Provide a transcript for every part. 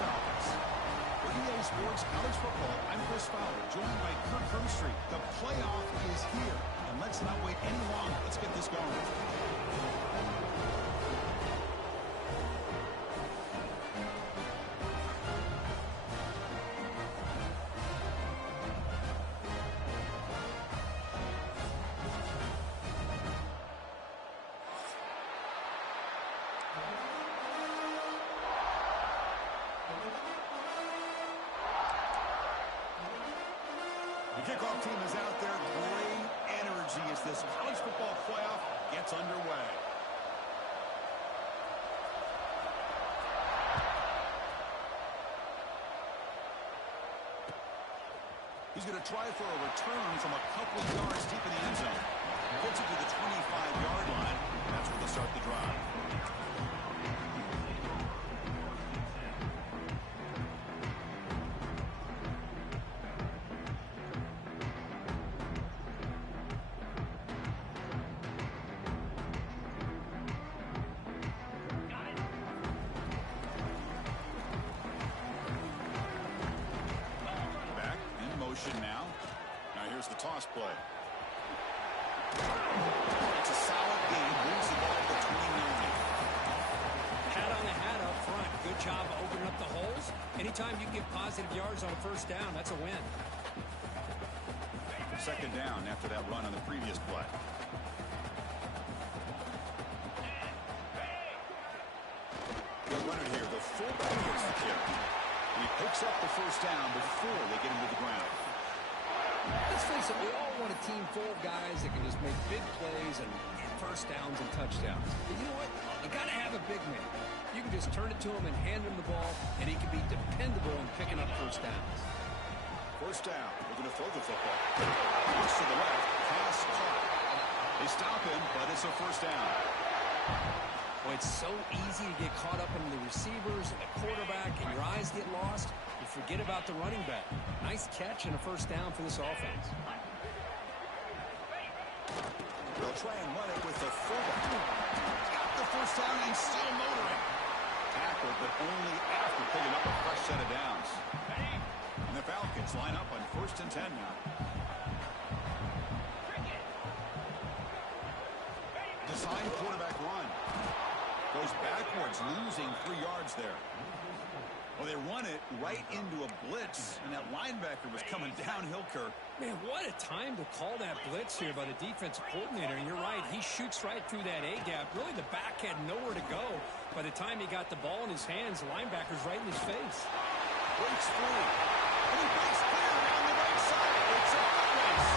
Falcons. For EA Sports College Football, I'm Chris Fowler, joined by Kirk Hermstreet. The playoff is here, and let's not wait any longer. Let's get this going. The kickoff team is out there. Great energy as this college football playoff gets underway. He's going to try for a return from a couple of yards deep in the end zone. Gets it to the 25-yard line. That's where they'll start the drive. Now here's the toss play. It's a solid gain. Moves the ball to 29. Hat on the hat up front. Good job opening up the holes. Anytime you get positive yards on a first down, that's a win. Second down after that run on the previous play. Good runner here. The fullback gets the carry. He picks up the first down before they get him to the ground. Let's face it, we all want a team full of guys that can just make big plays and get first downs and touchdowns. But you know what? You got to have a big man. You can just turn it to him and hand him the ball, and he can be dependable in picking up first downs. First down. We're going to throw the football. Pass to the left. Pass caught. They stop him, but it's a first down. Boy, it's so easy to get caught up in the receivers and the quarterback, and your eyes get lost. You forget about the running back. Nice catch and a first down for this offense. They'll try and run it with the fullback. Got the first down and still motoring. Tackled, but only after picking up a fresh set of downs. And the Falcons line up on 1st and 10 now. Design quarterback run. Goes backwards, losing 3 yards there. Well, they run it right into a blitz, and that linebacker was coming downhill, Kirk. Man, what a time to call that blitz here by the defensive coordinator. And you're right, he shoots right through that A-gap. Really, the back had nowhere to go. By the time he got the ball in his hands, the linebacker's right in his face. Breaks free. And he breaks clear down the right side. It's a race.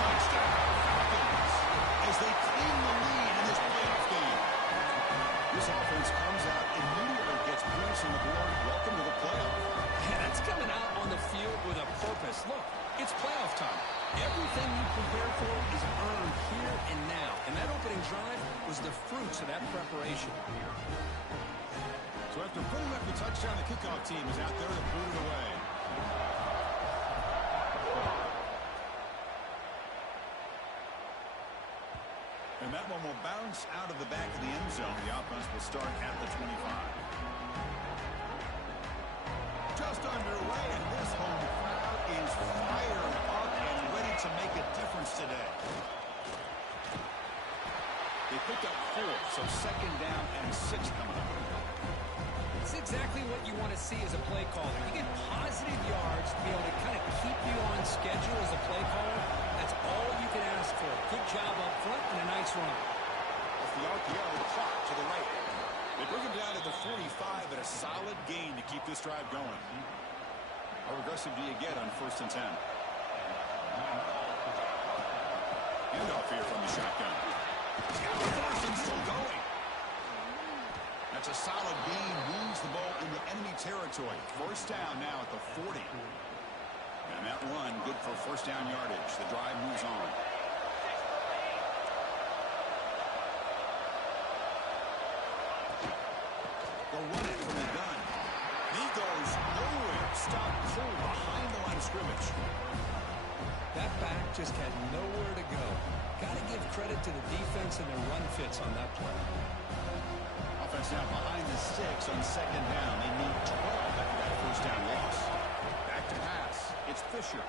Touchdown, Falcons, as they claim the lead in this playoff game. This offense comes out immediately, gets points on the board. Welcome to the playoff. Yeah, that's coming out on the field with a purpose. Look, it's playoff time. Everything you prepare for is earned here and now. And that opening drive was the fruits of that preparation. So after putting up the touchdown, the kickoff team is out there to boot it away. And that one will bounce out of the back of the end zone. The offense will start at the 25. Just underway, and this home crowd is fired up and ready to make a difference today. They picked up 4, so second down and 6 coming up. It's exactly what you want to see as a play caller. You get positive yards to be able to kind of keep you on schedule as a play caller. That's all you can ask for. Good job up front and a nice run. Off the RPO, the clock to the right. They bring him down to the 45 at a solid gain to keep this drive going. How aggressive do you get on 1st and 10? Handoff here from the shotgun. He's got the force and still going. That's a solid gain. Moves the ball into enemy territory. First down now at the 40. And that run good for first down yardage. The drive moves on. They'll run it from the gun. He goes nowhere. Stop cold behind the line of scrimmage. That back just had nowhere to go. Got to give credit to the defense and their run fits on that play. Offense now behind the 6 on second down. They need 12 after Fisher.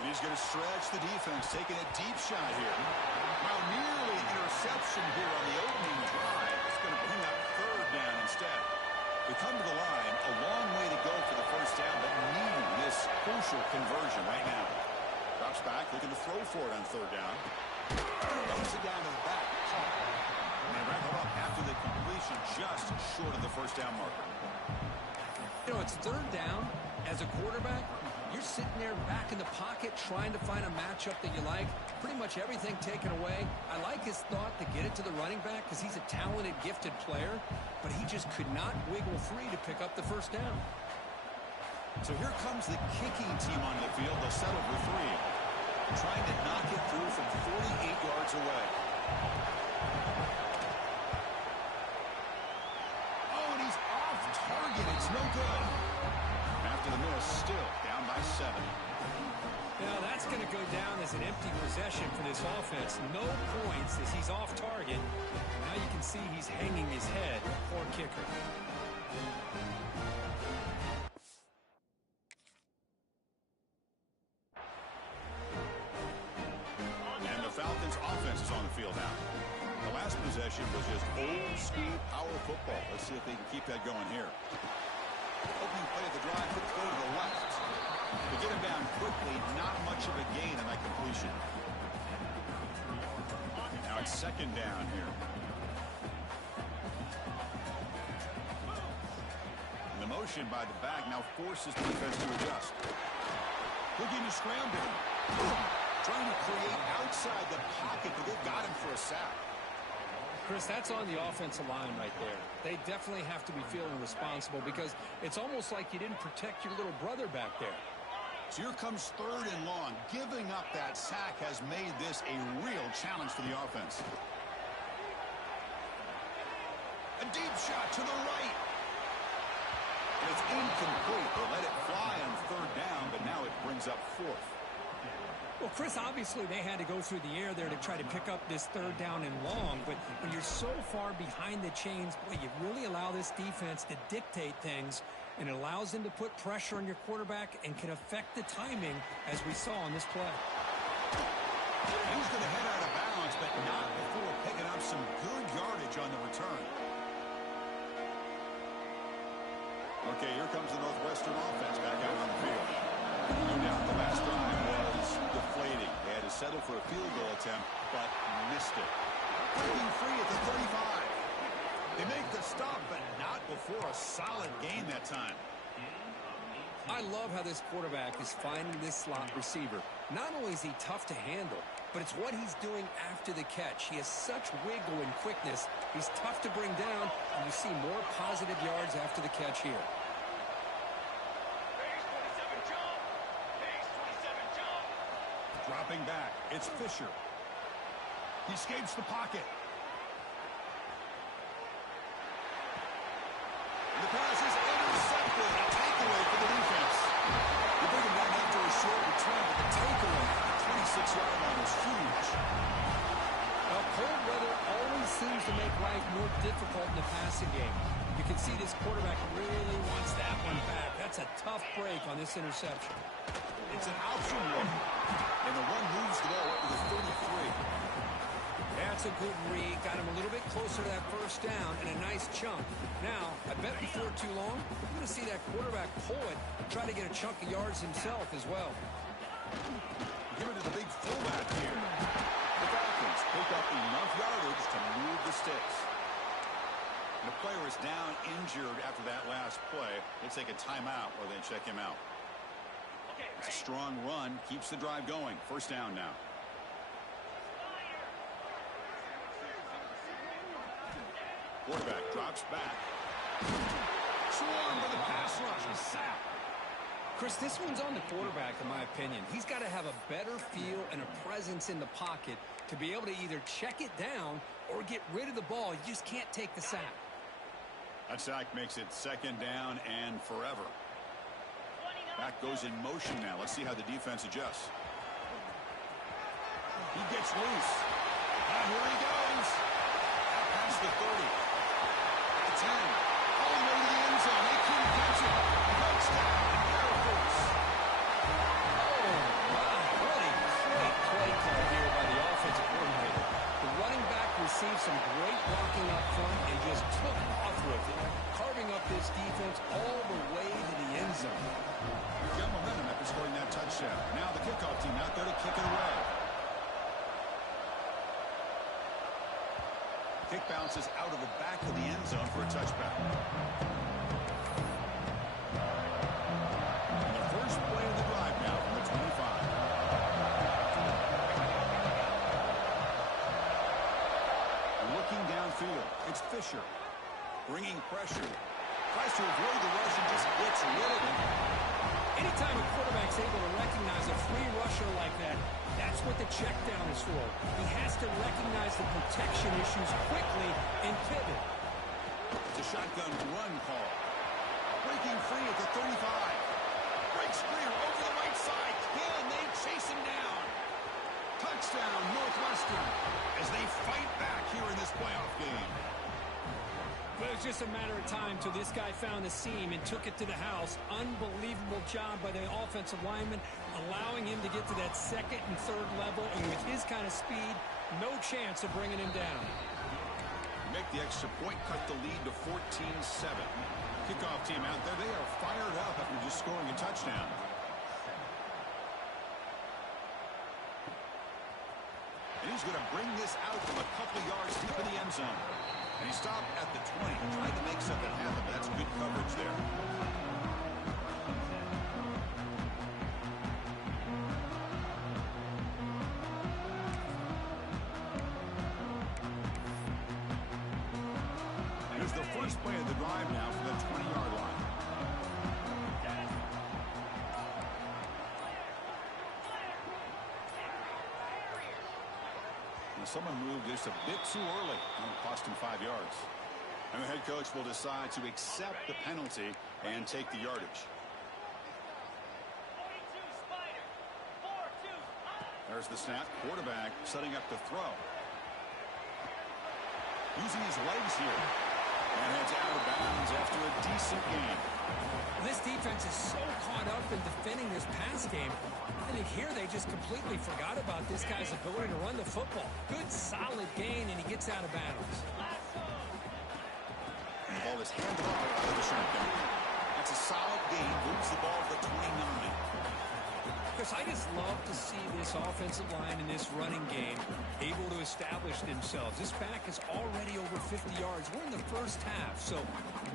And he's going to stretch the defense, taking a deep shot here. Well, nearly an interception here on the opening drive. It's going to bring up third down instead. We come to the line, a long way to go for the first down, but needing this crucial conversion right now. Drops back, looking to throw for it on third down. Throws it down to the back. And they wrap it up after the completion, just short of the first down marker. You know, it's third down. As a quarterback, you're sitting there back in the pocket trying to find a matchup that you like. Pretty much everything taken away. I like his thought to get it to the running back because he's a talented, gifted player, but he just could not wiggle free to pick up the first down. So here comes the kicking team onto the field. They'll settle for three. Trying to knock it through from 48 yards away. Oh, and he's off target. It's no good. After the miss, still down by 7. Now that's going to go down as an empty possession for this offense. No points as he's off target. Now you can see he's hanging his head. Poor kicker. And the Falcons offense is on the field now. The last possession was just old school power football. Let's see if they can keep that going here. Opening play of the drive, quick throw to the left. To get him down quickly, not much of a gain on that completion. Now it's second down here. And the motion by the back now forces the defense to adjust. Looking to scramble. Trying to create outside the pocket, but they've got him for a sack. Chris, that's on the offensive line right there. They definitely have to be feeling responsible because it's almost like you didn't protect your little brother back there. So here comes third and long. Giving up that sack has made this a real challenge for the offense. A deep shot to the right. And it's incomplete. They let it fly on third down, but now it brings up fourth. Well, Chris, obviously they had to go through the air there to try to pick up this third down and long, but when you're so far behind the chains, boy, you really allow this defense to dictate things, and it allows them to put pressure on your quarterback and can affect the timing, as we saw on this play. He's going to head out of bounds, but not before picking up some good yardage on the return. Okay, here comes the Northwestern offense back out on the field. No doubt the last drive was deflating. They had to settle for a field goal attempt, but missed it. Breaking free at the 35. They make the stop, but not before a solid gain that time. I love how this quarterback is finding this slot receiver. Not only is he tough to handle, but it's what he's doing after the catch. He has such wiggle and quickness. He's tough to bring down, and you see more positive yards after the catch here. Dropping back, it's Fisher. He escapes the pocket. And the pass is intercepted. A takeaway for the defense. You bring him down after a short return, but the takeaway at the 26-yard line is huge. Now, cold weather always seems to make life more difficult in the passing game. You can see this quarterback really wants that one back. That's a tough break on this interception. It's an option look. And the one moves the ball up to the 33. That's a good read. Got him a little bit closer to that first down and a nice chunk. Now, I bet before too long, you're going to see that quarterback pull it and try to get a chunk of yards himself as well. Give it to the big fullback here. The Falcons pick up enough yardage to move the sticks. The player is down injured after that last play. They take a timeout or they check him out. It's a strong run, keeps the drive going. First down now. Quarterback drops back. Swarmed by the pass rush. A sack. Chris, this one's on the quarterback, in my opinion. He's got to have a better feel and a presence in the pocket to be able to either check it down or get rid of the ball. You just can't take the sack. That sack makes it second down and forever. Back goes in motion now. Let's see how the defense adjusts. He gets loose. And here he goes. Past the 30. The 10. All the way to the end zone. They couldn't catch it. Touchdown, Air Force. offense all the way to the end zone. You've got momentum after scoring that touchdown. Now the kickoff team out there to kick it away. Kick bounces out of the back of the end zone for a touchback. And the first play of the drive now from the 25. Looking downfield, it's Fisher. Bringing pressure. Tries to avoid the rush and just gets rid of it. Anytime a quarterback's able to recognize a free rusher like that, that's what the check down is for. He has to recognize the protection issues quickly and pivot. It's a shotgun run call. Breaking free at the 35. Breaks free over the right side. Can they chase him down? Touchdown, Northwestern, as they fight back here in this playoff game. Well, it was just a matter of time till this guy found the seam and took it to the house. Unbelievable job by the offensive lineman, allowing him to get to that second and third level. And with his kind of speed, no chance of bringing him down. Make the extra point, cut the lead to 14-7. Kickoff team out there, they are fired up after just scoring a touchdown. And he's going to bring this out from a couple yards deep in the end zone. And he stopped at the 20, tried to make something happen, but that's good coverage there. Here's the first play of the drive now from the 20-yard line. Someone moved just a bit too early. It'll cost him 5 yards. And the head coach will decide to accept the penalty and take the yardage. There's the snap. Quarterback setting up the throw. Using his legs here. And heads out of bounds after a decent game. This defense is so caught up in defending this pass game. I think here they just completely forgot about this guy's ability to run the football. Good, solid gain, and he gets out of bounds. And the ball is handed off out of the shotgun. That's a solid gain. Moves the ball to the 29. Chris, I just love to see this offensive line in this running game able to establish themselves. This back is already over 50 yards. We're in the first half, so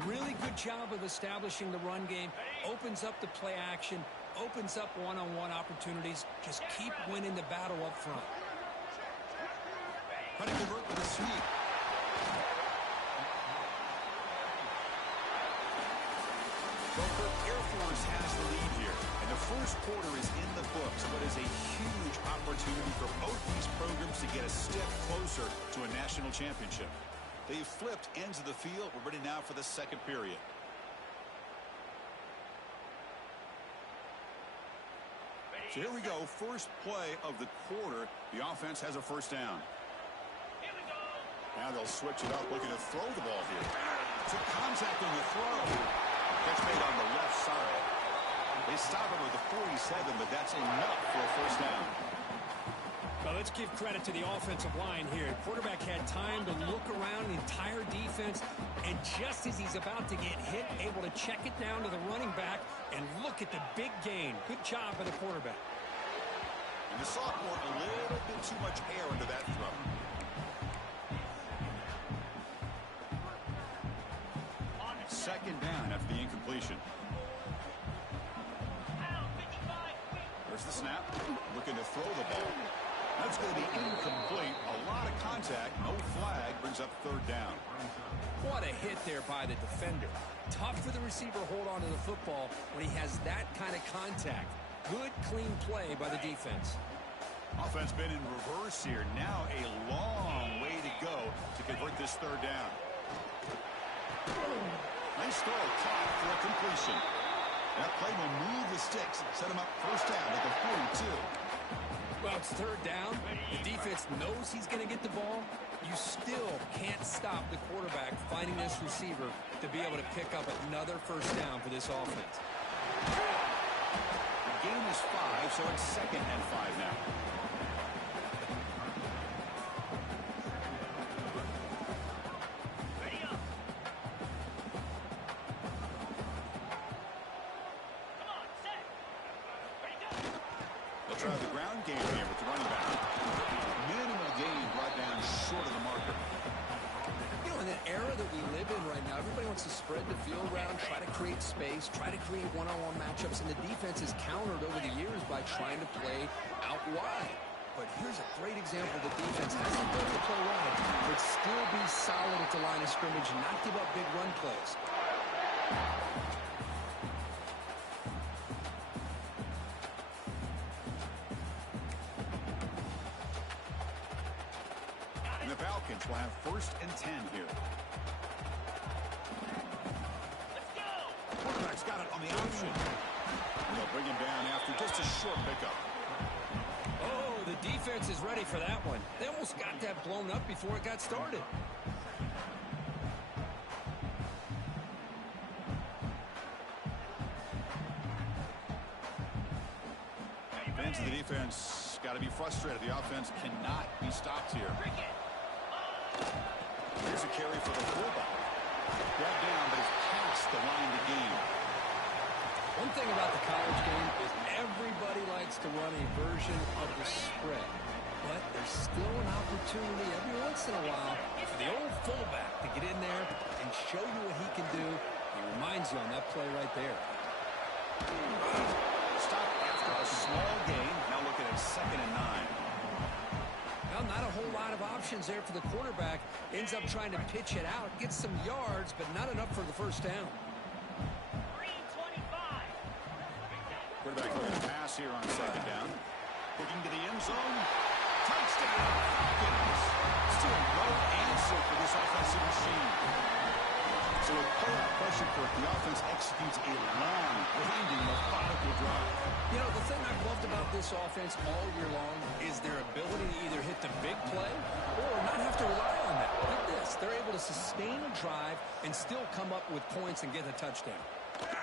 really good job of establishing the run game. Opens up the play action, opens up one-on-one opportunities. Just keep winning the battle up front. Trying to convert with a sweep. Air Force has the lead here, and the first quarter is in the books. What is a huge opportunity for both these programs to get a step closer to a national championship. They've flipped ends of the field. We're ready now for the second period. So here we go. First play of the quarter. The offense has a first down. Now they'll switch it up, looking to throw the ball here. Took contact on the throw. Catch made on the left side. They stop it with the 47, but that's enough for a first down. Well, let's give credit to the offensive line here. The quarterback had time to look around the entire defense, and just as he's about to get hit, able to check it down to the running back, and look at the big gain. Good job by the quarterback. And the sophomore, a little bit too much air into that throw. Second down after the incompletion. There's the snap. Looking to throw the ball. That's going to be incomplete. A lot of contact. No flag. Brings up third down. What a hit there by the defender. Tough for the receiver to hold on to the football when he has that kind of contact. Good, clean play by the defense. Offense been in reverse here. Now a long way to go to convert this third down. Nice throw, caught for a completion. That play will move the sticks, set him up first down at the 42. Well, it's third down. The defense knows he's going to get the ball. You still can't stop the quarterback finding this receiver to be able to pick up another first down for this offense. The gain is 5, so it's second and 5 now. era that we live in right now, everybody wants to spread the field around, try to create space, try to create one-on-one matchups, and the defense is countered over the years by trying to play out wide. But here's a great example. The defense has the ability to play wide, but still be solid at the line of scrimmage and not give up big run plays. And the Falcons will have 1st and 10 here. Quarterback's got it on the option. And they'll bring him down after just a short pickup. Oh, the defense is ready for that one. They almost got that blown up before it got started. Fans of the defense got to be frustrated. The offense cannot be stopped here. Here's a carry for the fullback. Brought down, but he's past the line to gain. One thing about the college game is everybody likes to run a version of the spread. But there's still an opportunity every once in a while for the old fullback to get in there and show you what he can do. He reminds you on that play right there. Stop after a small gain. Now looking at 2nd and 9. Well, not a whole lot of options there for the quarterback. Ends up trying to pitch it out, gets some yards, but not enough for the first down. Quarterback going to pass here on 2nd down. Looking to the end zone. Touchdown, Falcons. Still no answer for this offensive machine. So with pull-out pressure for it, the offense executes a long, winding, methodical drive. You know, the thing I've loved about this offense all year long is their ability to either hit the big play or not have to rely on that. Look at this. They're able to sustain a drive and still come up with points and get a touchdown.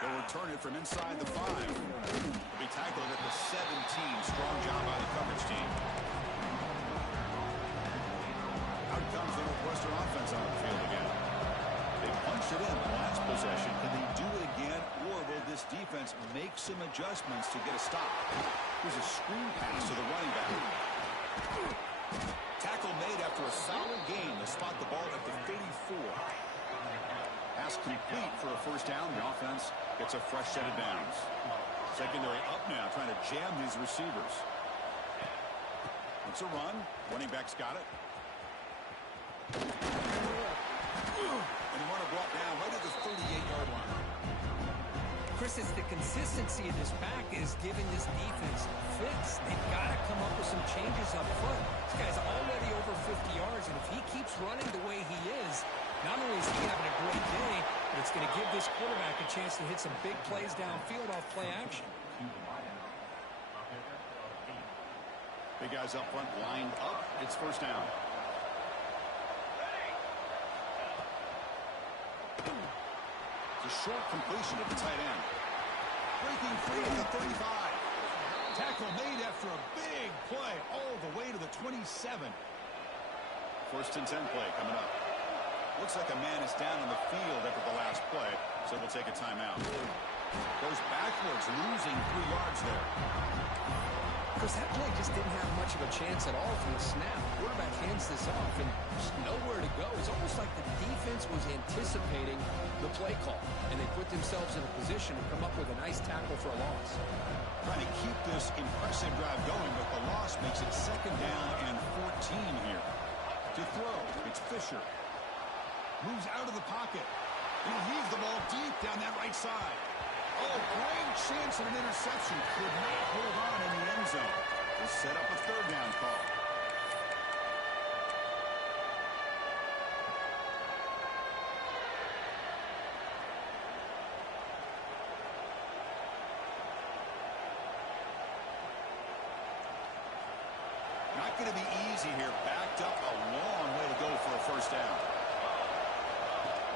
They'll return it from inside the 5. They'll be tackled at the 17. Strong job by the coverage team. Out comes the Northwestern offense on the field again. They punched it in the last possession. Can they do it again, or will this defense make some adjustments to get a stop? Here's a screen pass to the running back. Tackle made after a solid gain to spot the ball at the 34. Pass complete for a first down. The offense gets a fresh set of downs. Secondary up now, trying to jam these receivers. It's a run. Running back's got it. And the runner brought down right at the 38-yard line. Chris, it's the consistency of this back is giving this defense fits. They've got to come up with some changes up front. This guy's already over 50 yards, and if he keeps running the way he is, not only is he having a great day, but it's going to give this quarterback a chance to hit some big plays downfield off play action. Big guys up front lined up. It's first down. It's a short completion to the tight end. Breaking free at the 35. Tackle made after a big play all the way to the 27. 1st and 10 play coming up. Looks like a man is down on the field after the last play, so we'll take a timeout. Goes backwards, losing 3 yards there. Chris, that play just didn't have much of a chance at all from the snap. Quarterback hands this off and just nowhere to go. It's almost like the defense was anticipating the play call, and they put themselves in a position to come up with a nice tackle for a loss. Trying to keep this impressive drive going, but the loss makes it 2nd down and 14 here. To throw, it's Fisher. Moves out of the pocket. He leaves the ball deep down that right side. Oh, great chance at an interception. Could not hold on in the end zone. Will set up a 3rd down call. Not going to be easy here. Backed up a long way to go for a first down.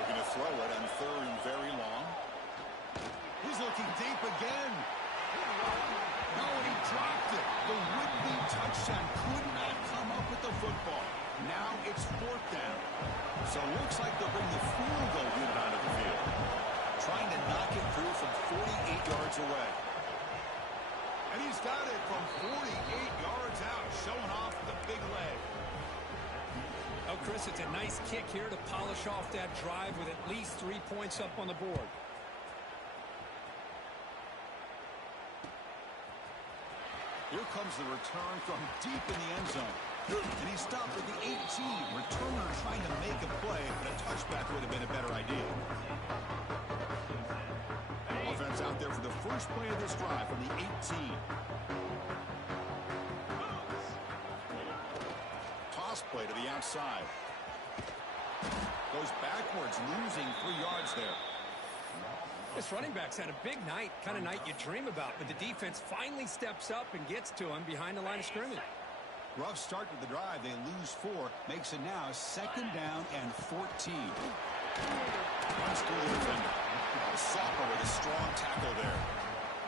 Looking to throw it on 3rd and very long. He's looking deep again. No, and he dropped it. The would-be touchdown could not come up with the football. Now it's 4th down. So it looks like they'll bring the field goal unit onto the field. Trying to knock it through from 48 yards away. And he's got it from 48 yards out, showing off the big leg. Well, Chris, it's a nice kick here to polish off that drive with at least 3 points up on the board. Here comes the return from deep in the end zone. And he stopped at the 18. Returner trying to make a play, but a touchback would have been a better idea. Offense out there for the first play of this drive from the 18. Toss play to the outside. Goes backwards, losing 3 yards there. This running back's had a big night, kind of night you dream about, but the defense finally steps up and gets to him behind the line of scrimmage. Rough start to the drive. They lose 4. Makes it now 2nd down and 14. Runs through the defender. The sophomore with a strong tackle there.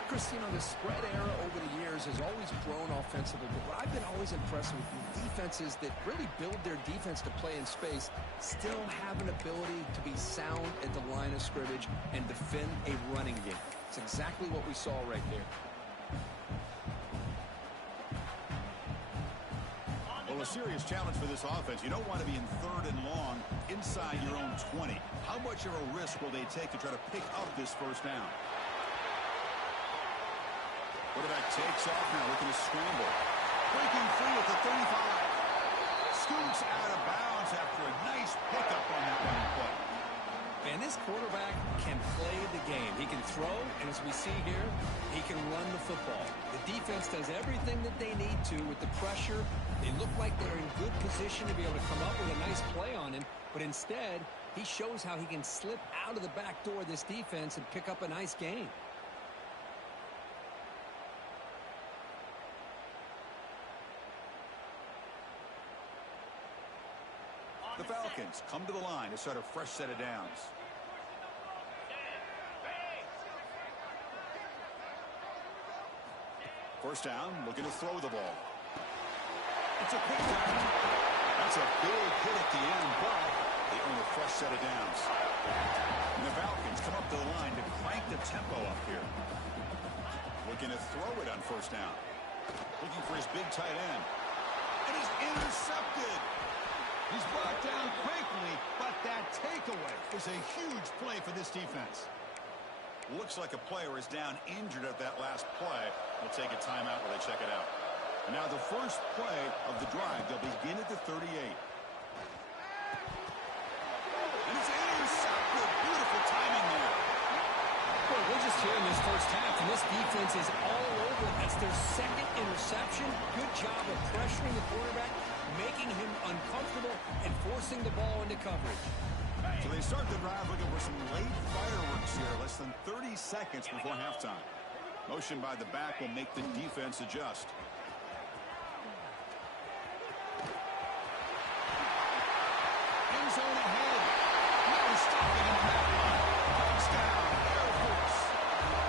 Chris, you know, the spread era over the years has always grown offensively, but what I've been always impressed with defenses that really build their defense to play in space still have an ability to be sound at the line of scrimmage and defend a running game. It's exactly what we saw right there. Well, a serious challenge for this offense. You don't want to be in 3rd and long inside your own 20. How much of a risk will they take to try to pick up this first down? Quarterback takes off now, looking to scramble. Breaking free at the 35. Scoots out of bounds after a nice pickup on that running play. And this quarterback can play the game. He can throw, and as we see here, he can run the football. The defense does everything that they need to with the pressure. They look like they're in good position to be able to come up with a nice play on him, but instead, he shows how he can slip out of the back door of this defense and pick up a nice gain. The Falcons come to the line to start a fresh set of downs. First down, looking to throw the ball. It's a pick down. That's a big hit at the end, but they earn a fresh set of downs. And the Falcons come up to the line to crank the tempo up here. Looking to throw it on first down. Looking for his big tight end. And he's intercepted. He's brought down quickly, but that takeaway is a huge play for this defense. Looks like a player is down injured at that last play. We'll take a timeout while they check it out. And now the first play of the drive. They'll begin at the 38. And it's intercepted. Beautiful timing there. Well, we're just here in this first half, and this defense is all over. That's their 2nd interception. Good job of pressuring the quarterback, making him uncomfortable, and forcing the ball into coverage. So they start the drive looking for some late fireworks here. Less than 30 seconds before halftime. Motion by the back will make the defense adjust. End zone ahead. No stopping him on that line. Touchdown, Air Force.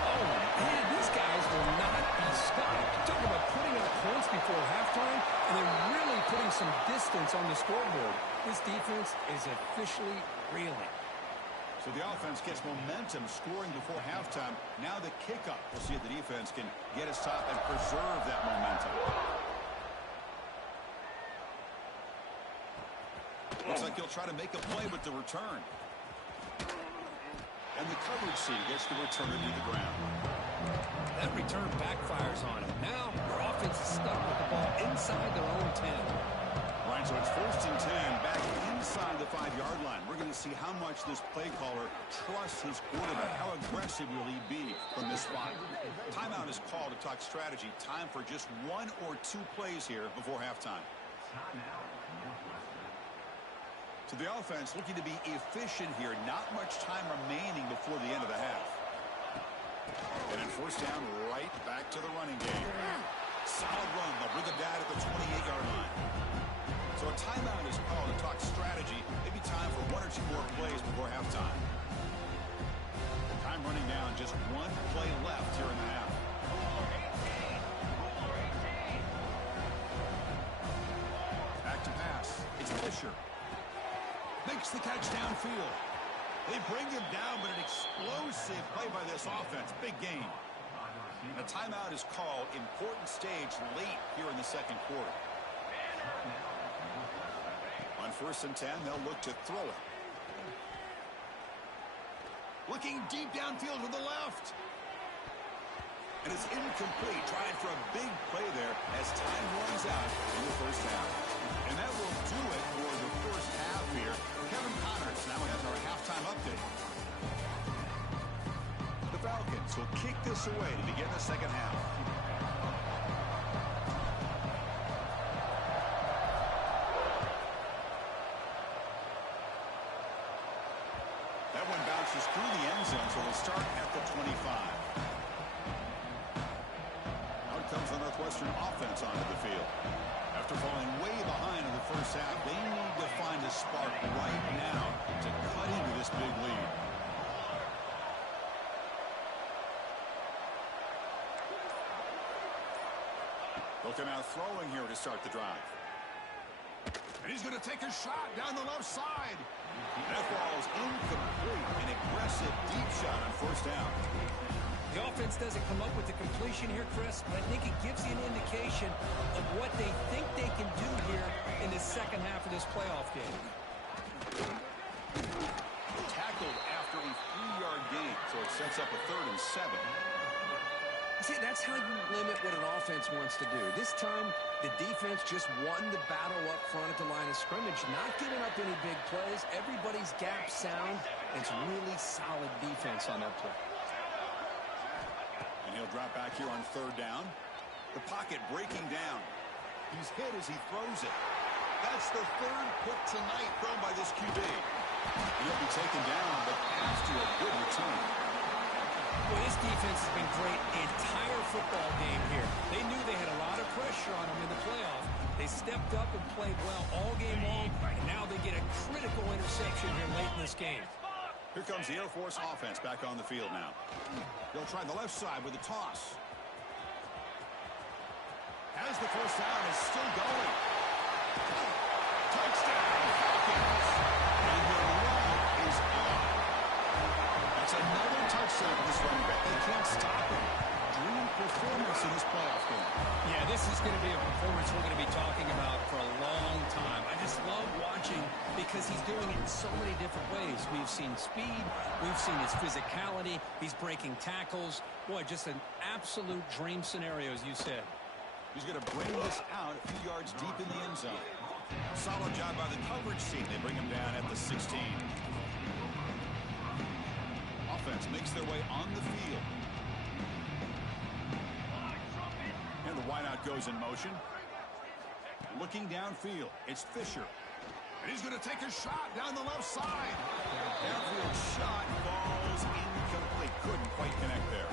Oh, man, these guys will not be stopped. Talk about putting up points before halftime and then really putting some distance on the scoreboard. This defense is officially reeling. So the offense gets momentum scoring before halftime. Now the kickoff. We'll see if the defense can get a stop and preserve that momentum. Looks like he'll try to make a play with the return. And the coverage C gets the return to the ground. That return backfires on him. Now their offense is stuck with the ball inside their own 10. Right, so it's 1st and 10 back inside the 5-yard line. We're going to see how much this play caller trusts his quarterback. How aggressive will he be from this spot? Timeout is called to talk strategy. Time for just 1 or 2 plays here before halftime. So the offense looking to be efficient here. Not much time remaining before the end of the half. And in first down, right back to the running game. Solid run. They'll bring it down at the 28-yard line. So a timeout is called to talk strategy. Maybe time for 1 or 2 more plays before halftime. Time running down. Just 1 play left here in the half. Back to pass. It's Fisher. Makes the catch downfield. They bring him down, but an explosive play by this offense. Big gain. A timeout is called. Important stage late here in the 2nd quarter. On On 1st and 10, they'll look to throw it. Looking deep downfield to the left. And it's incomplete. Trying for a big play there as time runs out in the first half. And that will do it for the first half here. Kevin Connors now has our halftime update. The Falcons will kick this away to begin the second half. That one bounces through the end zone, so we'll start at the 25. Comes the Northwestern offense onto the field. After falling way behind in the first half, they need to find a spark right now to cut into this big lead. Looking out throwing here to start the drive. And he's going to take a shot down the left side. That ball is incomplete. An aggressive deep shot on 1st down. The offense doesn't come up with the completion here, Chris, but I think it gives you an indication of what they think they can do here in the second half of this playoff game. Tackled after a 3-yard gain, so it sets up a 3rd and 7. See, that's how you limit what an offense wants to do. This time, the defense just won the battle up front at the line of scrimmage, not giving up any big plays. Everybody's gap sound. It's really solid defense on that play. And he'll drop back here on 3rd down. The pocket breaking down. He's hit as he throws it. That's the 3rd pick tonight thrown by this QB. He'll be taken down, but after a good return. Well, this defense has been great the entire football game here. They knew they had a lot of pressure on them in the playoff. They stepped up and played well all game long, and now they get a critical interception here late in this game. Here comes the Air Force offense back on the field now. They'll try the left side with a toss. As the 1st down is still going. Touchdown, Falcons. And the run is on. That's another touchdown for this running back. They can't stop him. Dream performance in this playoff game. Yeah, this is going to be a performance we're going to be talking about for a long time. I just love watching because he's doing it in so many different ways. We've seen speed. We've seen his physicality. He's breaking tackles. Boy, just an absolute dream scenario, as you said. He's going to bring this out a few yards deep in the end zone. Solid job by the coverage team. They bring him down at the 16. Offense makes their way on the field. And the wideout goes in motion. Looking downfield, it's Fisher. And he's going to take a shot down the left side. Downfield shot falls incomplete. Couldn't quite connect there.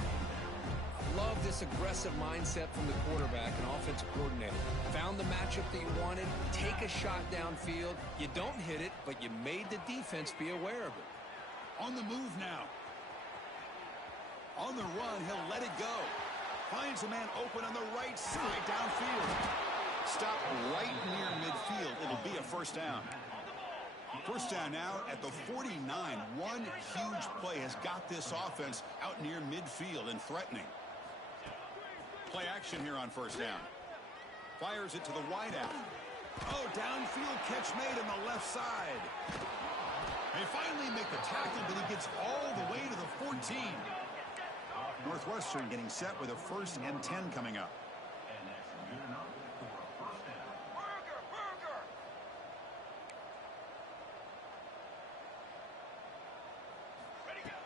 Love this aggressive mindset from the quarterback and offensive coordinator. Found the matchup that you wanted. Take a shot downfield. You don't hit it, but you made the defense be aware of it. On the move now. On the run, he'll let it go. Finds a man open on the right side downfield. Stop right near midfield. It'll be a 1st down. 1st down now at the 49. One huge play has got this offense out near midfield and threatening. Play action here on 1st down. Fires it to the wideout. Oh, downfield catch made on the left side. They finally make the tackle, but he gets all the way to the 14. Northwestern getting set with a 1st and 10 coming up.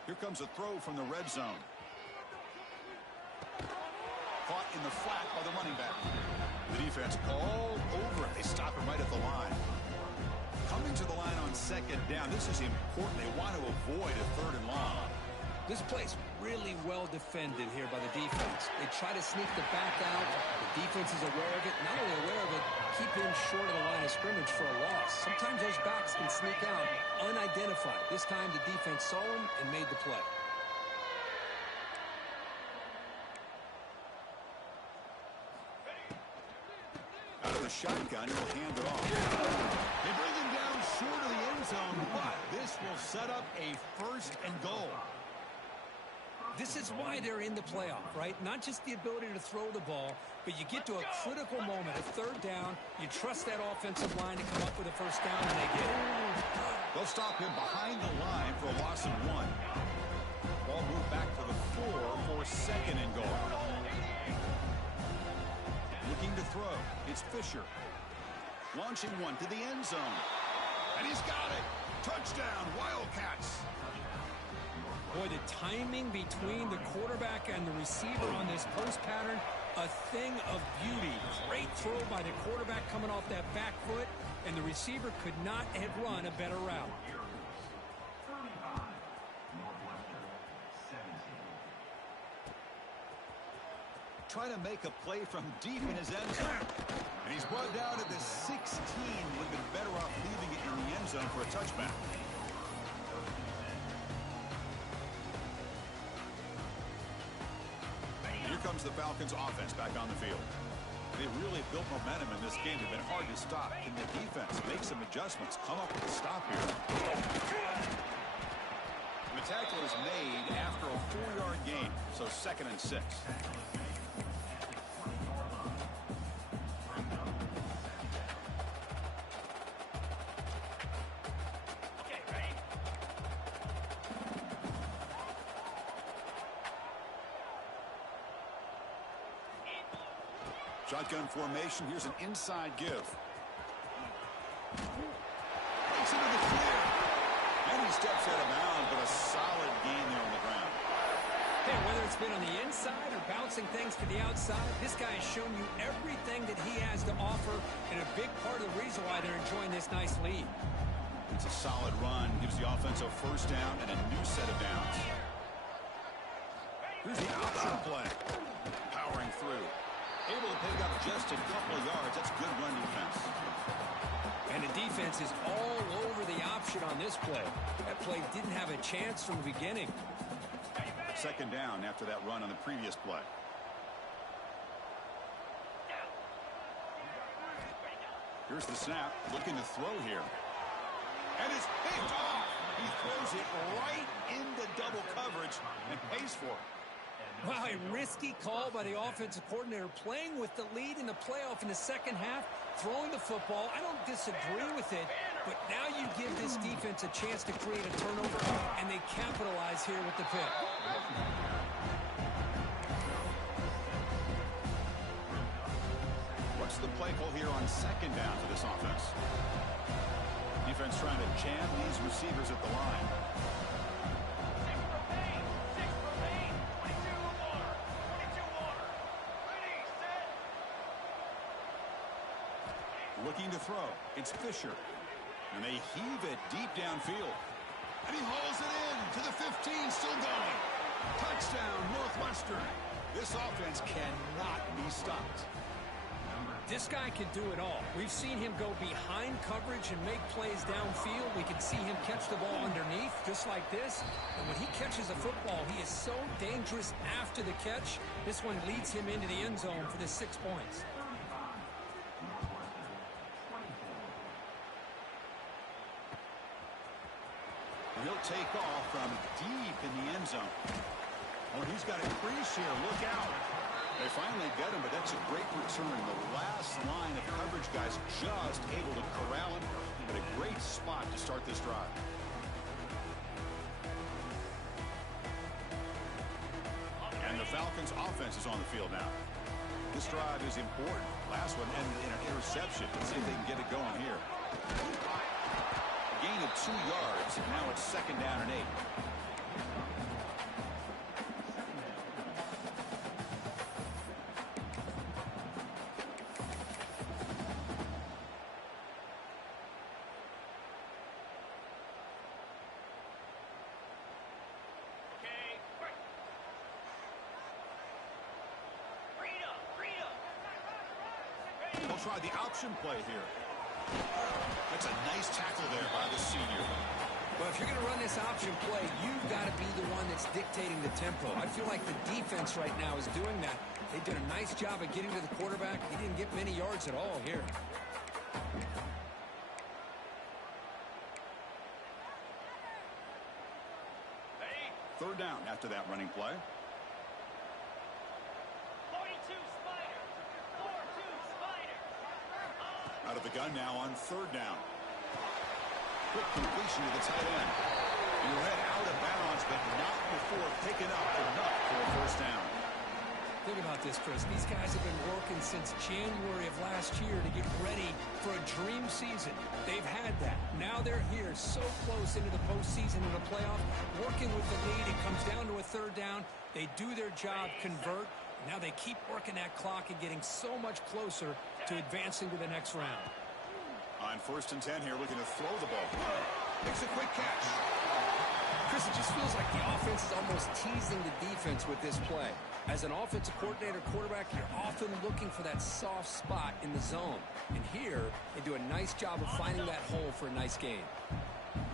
Here comes a throw from the red zone. Caught in the flat by the running back. The defense all over it. They stop him right at the line. Coming to the line on 2nd down. This is important. They want to avoid a 3rd and long. This play's really well defended here by the defense. They try to sneak the back out. The defense is aware of it. Not only aware of it, keep him short of the line of scrimmage for a loss. Sometimes those backs can sneak out unidentified. This time the defense saw him and made the play. Out of the shotgun, he'll hand it off. They bring him down short of the end zone, but this will set up a 1st and goal. This is why they're in the playoff, right? Not just the ability to throw the ball, but you get to a critical moment, a third down. You trust that offensive line to come up with a first down, and they get it. They'll stop him behind the line for a loss of 1. Ball moved back to the 4 for second and goal. Looking to throw. It's Fisher. Launching one to the end zone. And he's got it. Touchdown, Wildcats. Boy, the timing between the quarterback and the receiver on this post pattern, a thing of beauty. Great throw by the quarterback coming off that back foot, and the receiver could not have run a better route. Trying to make a play from deep in his end zone. And he's brought down at the 16. Would have been better off leaving it in the end zone for a touchback. Here comes the Falcons offense back on the field. They really built momentum in this game. They've been hard to stop. Can the defense make some adjustments? Come up with a stop here. The tackle is made after a 4-yard gain, so 2nd and 6. Shotgun formation. Here's an inside give. Takes into the clear. And he steps out of bounds, but a solid gain there on the ground. Hey, whether it's been on the inside or bouncing things to the outside, this guy has shown you everything that he has to offer, and a big part of the reason why they're enjoying this nice lead. It's a solid run. Gives the offense a first down and a new set of downs. Here's the option play. Powering through. Able to pick up just a couple of yards. That's good run defense. And the defense is all over the option on this play. That play didn't have a chance from the beginning. 2nd down after that run on the previous play. Here's the snap. Looking to throw here. And it's picked off. He throws it right into double coverage and pays for it. Wow, a risky call by the offensive coordinator, playing with the lead in the playoff in the second half, throwing the football. I don't disagree with it, but now you give this defense a chance to create a turnover, and they capitalize here with the pick. What's the play call here on 2nd down for this offense? Defense trying to jam these receivers at the line. Looking to throw. It's Fisher. And they heave it deep downfield. And he hauls it in to the 15, still going. Touchdown, Northwestern. This offense cannot be stopped. This guy can do it all. We've seen him go behind coverage and make plays downfield. We can see him catch the ball underneath, just like this. And when he catches a football, he is so dangerous after the catch. This one leads him into the end zone for the 6 points. He'll take off from deep in the end zone. Oh, he's got a crease here. Look out. They finally get him, but that's a great return. The last line of coverage guys just able to corral him, but a great spot to start this drive. And the Falcons offense is on the field now. This drive is important. Last one ended in an interception. Let's see if they can get it going here. Gain of 2 yards, and now it's 2nd down and 8. We'll try the option play here. That's a nice tackle there by the senior. Well, if you're going to run this option play, you've got to be the one that's dictating the tempo. I feel like the defense right now is doing that. They did a nice job of getting to the quarterback. He didn't get many yards at all here. Third down after that running play. Out of the gun now on third down. Quick completion to the tight end. You head out of bounds, but not before picking up enough for a first down. Think about this, Chris. These guys have been working since January of last year to get ready for a dream season. They've had that. Now they're here so close into the postseason and the playoff, working with the lead. It comes down to a third down. They do their job, convert. Now they keep working that clock and getting so much closer to advancing to the next round. On 1st and 10 here, looking to throw the ball. Makes a quick catch. Chris, it just feels like the offense is almost teasing the defense with this play. As an offensive coordinator, quarterback, you're often looking for that soft spot in the zone. And here, they do a nice job of finding that hole for a nice gain.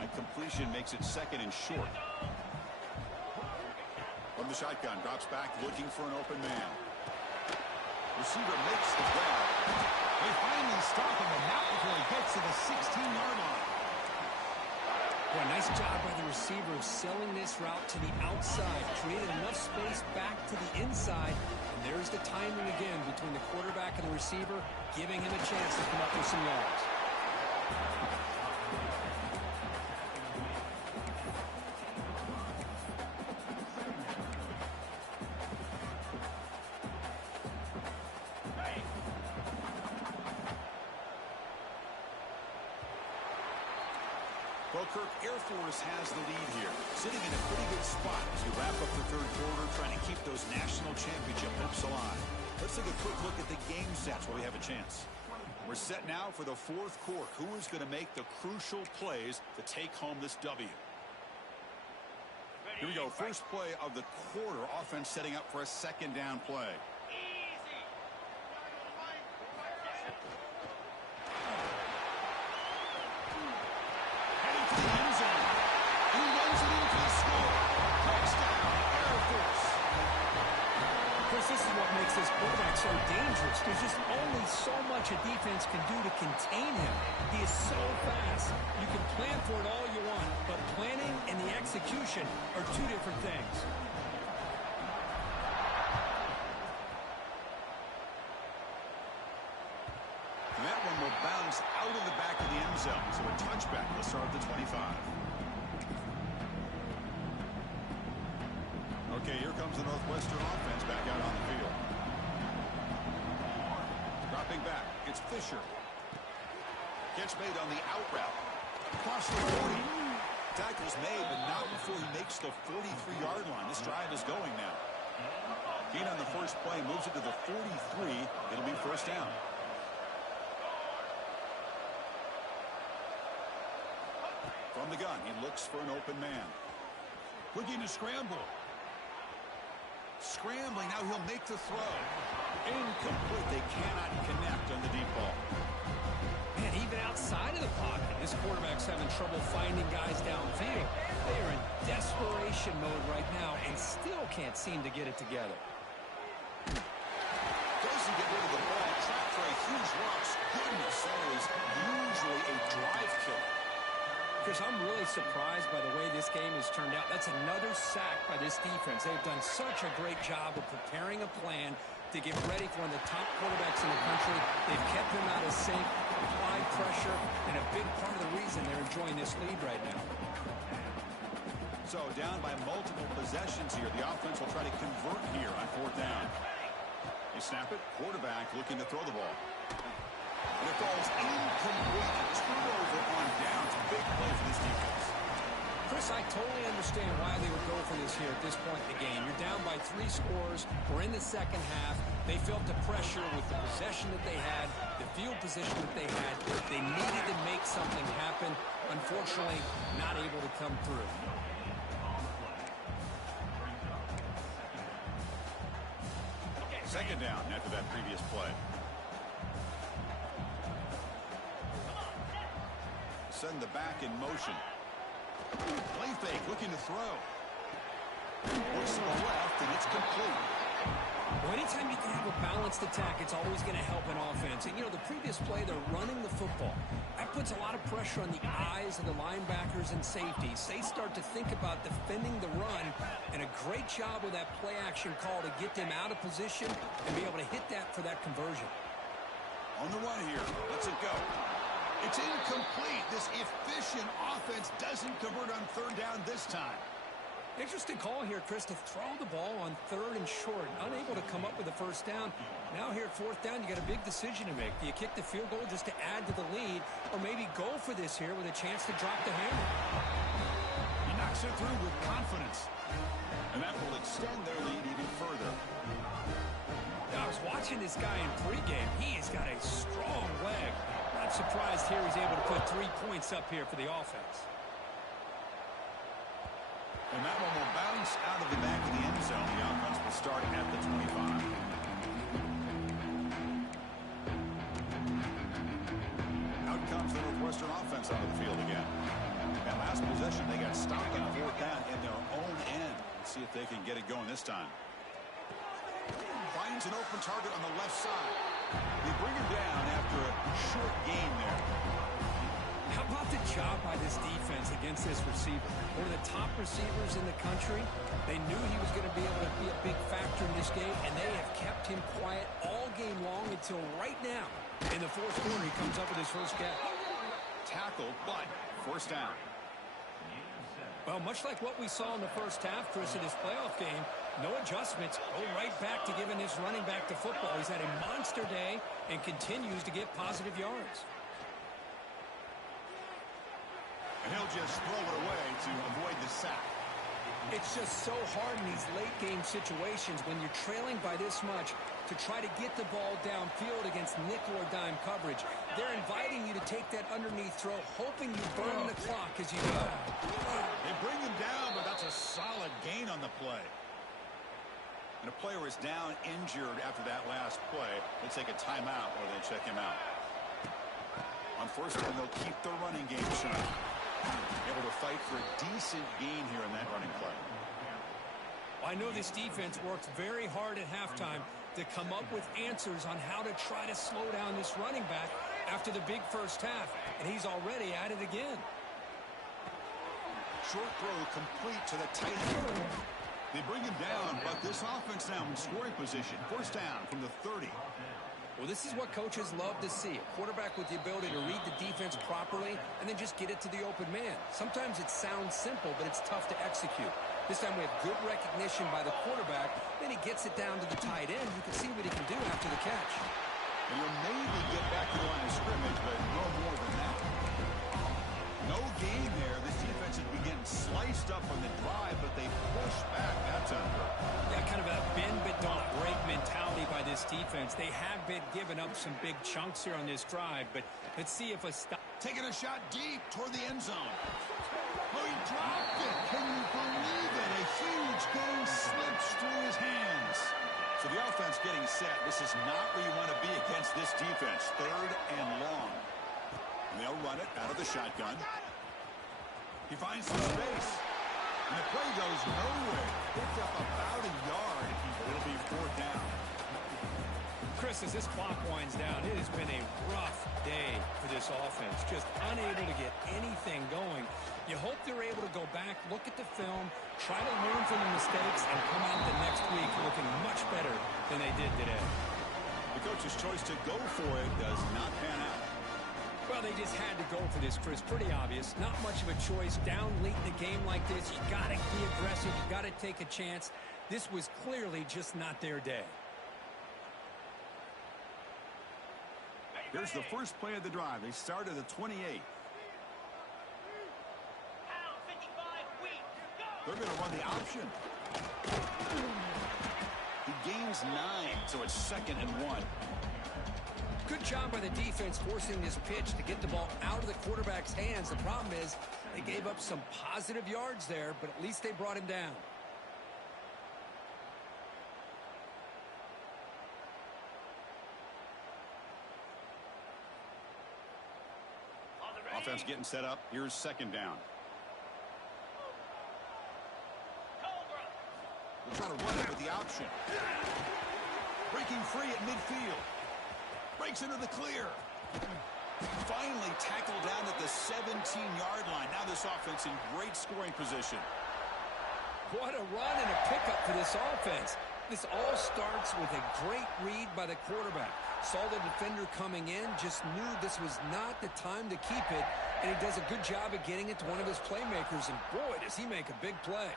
That completion makes it 2nd and short. From the shotgun, drops back, looking for an open man. Receiver makes the grab. They finally stop him, and not before he gets to the 16-yard line. Boy, nice job by the receiver of selling this route to the outside. Created enough space back to the inside. And there's the timing again between the quarterback and the receiver, giving him a chance to come up with some yards. Kirk Air Force has the lead here, sitting in a pretty good spot as we wrap up the third quarter, trying to keep those national championship hopes alive. Let's take a quick look at the game stats while we have a chance. We're set now for the fourth quarter. Who is going to make the crucial plays to take home this W? Here we go. First play of the quarter. Offense setting up for a 2nd down play. This is what makes this quarterback so dangerous. There's just only so much a defense can do to contain him. He is so fast. You can plan for it all you want, but planning and the execution are two different things. And that one will bounce out of the back of the end zone, so a touchback will start at the 25. Okay, here comes the Northwestern offense back out on the field. Dropping back, it's Fisher. Catch made on the out route. Across the 40. Tackle's made, but not before he makes the 43-yard line. This drive is going now. Gain on the first play, moves it to the 43. It'll be first down. From the gun, he looks for an open man. Looking to scramble. Scrambling, now he'll make the throw. Incomplete, they cannot connect on the deep ball. Man, even outside of the pocket, this quarterback's having trouble finding guys downfield. They are in desperation mode right now and still can't seem to get it together. Doesn't get rid of the ball, trapped for a huge loss. Goodness, that is usually a drive killer. Chris, I'm really surprised by the way this game has turned out. That's another sack by this defense. They've done such a great job of preparing a plan to get ready for one of the top quarterbacks in the country. They've kept him out of sync, applied pressure, and a big part of the reason they're enjoying this lead right now. So down by multiple possessions here. The offense will try to convert here on 4th down. They snap it. Quarterback looking to throw the ball. And it falls incomplete. Turnover on downs. Big play for this defense. Chris, I totally understand why they would go for this here at this point in the game. You're down by 3 scores. We're in the second half. They felt the pressure with the possession that they had, the field position that they had. They needed to make something happen. Unfortunately, not able to come through. Second down after that previous play. Send the back in motion. Play fake, looking to throw. Looks to the left, and it's complete. Well, anytime you can have a balanced attack, it's always going to help an offense. And, you know, the previous play, they're running the football. That puts a lot of pressure on the eyes of the linebackers and safeties. They start to think about defending the run, and a great job with that play-action call to get them out of position and be able to hit that for that conversion. On the run here. Let's it go. It's incomplete. This efficient offense doesn't convert on third down this time. Interesting call here, Chris, to throw the ball on third and short. Unable to come up with a first down. Now here at fourth down, you got a big decision to make. Do you kick the field goal just to add to the lead, or maybe go for this here with a chance to drop the hammer? He knocks it through with confidence. And that will extend their lead even further. I was watching this guy in pregame. He has got a strong leg. Not surprised here he's able to put 3 points up here for the offense. And that one will bounce out of the back of the end zone. The offense will start at the 25. Out comes the Northwestern offense onto the field again. That last possession, they got stopped on fourth down in their own end. Let's see if they can get it going this time. Finds an open target on the left side. They bring him down after a short gain there. How about the job by this defense against this receiver? One of the top receivers in the country. They knew he was going to be able to be a big factor in this game, and they have kept him quiet all game long until right now. In the fourth quarter, he comes up with his first catch. Tackled, but first down. Well, much like what we saw in the first half, Chris, of this playoff game, no adjustments. Go right back to giving this running back to football. He's had a monster day and continues to get positive yards. And he'll just throw it away to avoid the sack. It's just so hard in these late-game situations when you're trailing by this much to try to get the ball downfield against nickel or dime coverage. They're inviting you to take that underneath throw, hoping you burn the clock as you go. They bring him down, but that's a solid gain on the play. And a player is down injured after that last play. They take a timeout or they check him out. On first down, they'll keep the running game short. Able to fight for a decent gain here in that running play. I know this defense worked very hard at halftime to come up with answers on how to try to slow down this running back after the big first half, and he's already at it again. Short throw complete to the tight end. They bring him down, but this offense now in scoring position. First down from the 30. Well, this is what coaches love to see. A quarterback with the ability to read the defense properly and then just get it to the open man. Sometimes it sounds simple, but it's tough to execute. This time we have good recognition by the quarterback. Then he gets it down to the tight end. You can see what he can do after the catch. And he'll maybe get back to the line of scrimmage, but no more than that. No gain there. This defense has been getting sliced up on the drive, but they push back that time. Yeah, kind of a bend but don't break mentality by this defense. They have been giving up some big chunks here on this drive, but let's see if a stop. Taking a shot deep toward the end zone. Oh, he dropped it. Can you believe it? A huge gain slips through his hands. So the offense getting set. This is not where you want to be against this defense. Third and long. And they'll run it out of the shotgun. He finds some space. And the play goes nowhere. Picked up about a yard. It'll be fourth down. Chris, as this clock winds down, it has been a rough day for this offense. Just unable to get anything going. You hope they're able to go back, look at the film, try to learn from the mistakes, and come out the next week looking much better than they did today. The coach's choice to go for it does not pan out. Well, they just had to go for this, Chris. Pretty obvious. Not much of a choice. Down late in the game like this, you got to be aggressive. You got to take a chance. This was clearly just not their day. Here's the first play of the drive. They start at the 28. They're going to run the option. He gains 9, so it's 2nd and 1. Good job by the defense forcing this pitch to get the ball out of the quarterback's hands. The problem is they gave up some positive yards there, but at least they brought him down. Offense getting set up. Here's 2nd down. We'll try to run it with the option. Breaking free at midfield. Breaks into the clear. Finally tackled down at the 17-yard line. Now this offense in great scoring position. What a run and a pickup for this offense. This all starts with a great read by the quarterback. Saw the defender coming in, just knew this was not the time to keep it, and he does a good job of getting it to one of his playmakers, and boy, does he make a big play.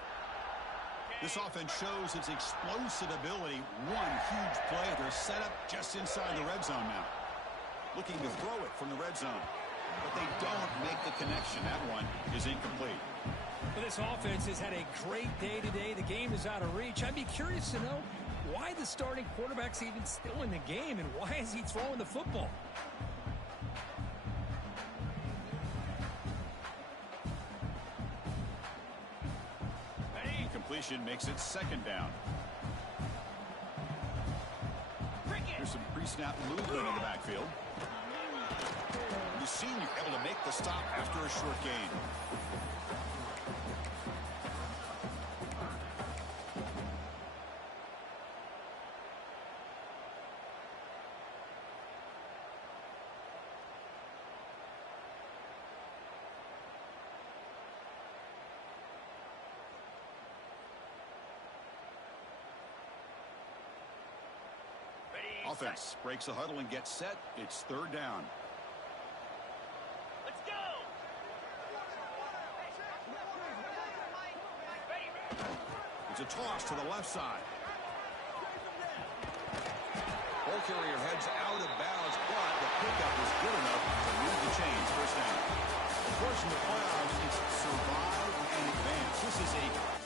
This offense shows its explosive ability. One huge play. They're set up just inside the red zone now. Looking to throw it from the red zone. But they don't make the connection. That one is incomplete. Well, this offense has had a great day today. The game is out of reach. I'd be curious to know why the starting quarterback's even still in the game, and why is he throwing the football? Completion makes it second down. There's some pre-snap movement in the backfield. The senior able to make the stop after a short gain. Offense breaks the huddle and gets set. It's third down. Let's go. It's a toss to the left side. Ball carrier heads out of bounds, but the pickup is good enough to move the chains. First down. Of course, in the playoffs, it's survive and advance. This is a